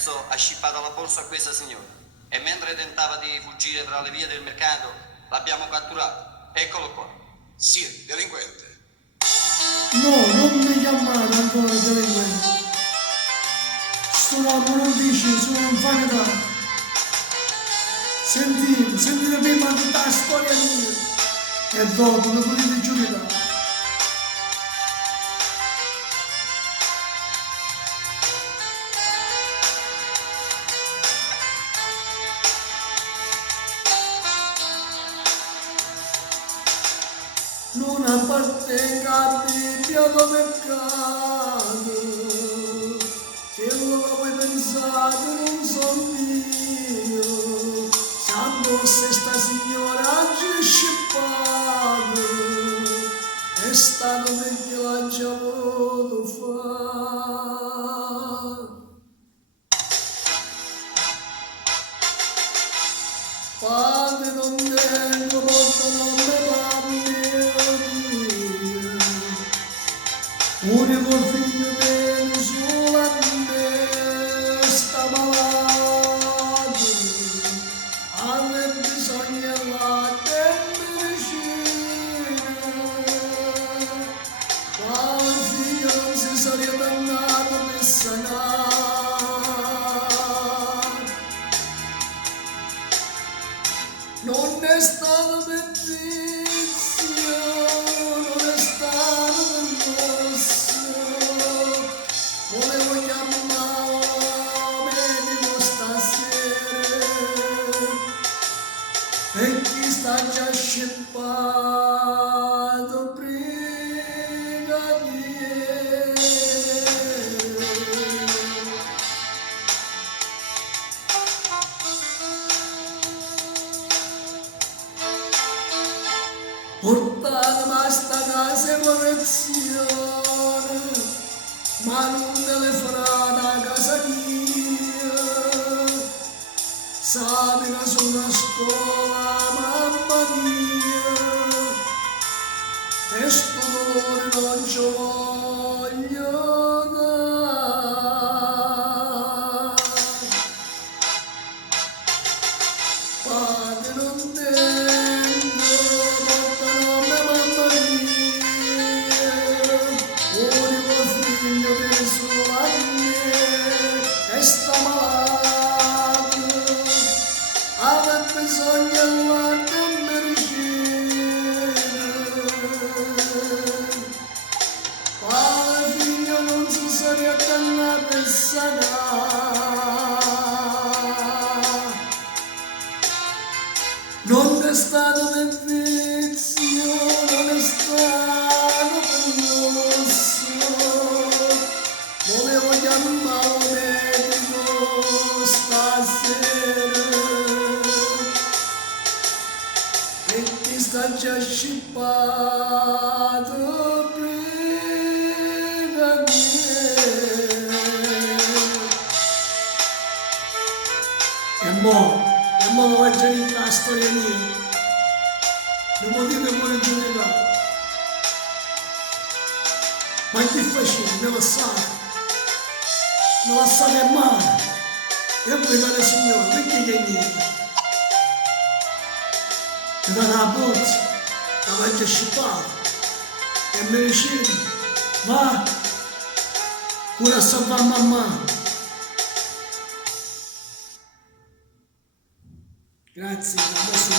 ragazzo ha scippato la borsa a questa signora e mentre tentava di fuggire tra le vie del mercato l'abbiamo catturato. Eccolo qua. Sì, delinquente. No, non mi chiamate ancora delinquente. Sto uomo non dice, sono un vanità. Sentite prima tutta la storia mia e dopo mi potete giudicare. Non appartenga a Bibbia dove cade, quello che voi pensate non sono io, sanno se sta signora oggi scippata, è stato perché l'ha già voluto fare. Padre non tengo, molto non me unico figlio mio solo a me sta malato, ha bisogno di medicina, ma il figlio non si sarebbe andato per sanare. Non è stato per vizio, non è stato per mosso, volevo chiamare medico stasera, e chi sta già scippato brigadiere. Portatemi a sta casa e correzione, ma non telefonate a casa mia. Sapina su una scuola, mamma mia, e sto dolore non ci voglio dare. Padre non tengo, portami mamma mia, unico figlio che solo a me e sta malato, aveva bisogno di medicina, quale figlio non si sarebbe andato per sanare. Non è stato per vizio, non è stato per mosso, volevo chiamare un medico stasera, e chi sta già scippato brigadiere. E mo lo voglio dire la storia mia, non potete pure giudicare, ma che facete? Me lo sate male, e poi la signora, perché gli niente? Mi dà la borsa, la voglio scippata, e medicina, va, cura a salvare mamma. Grazie, la vostra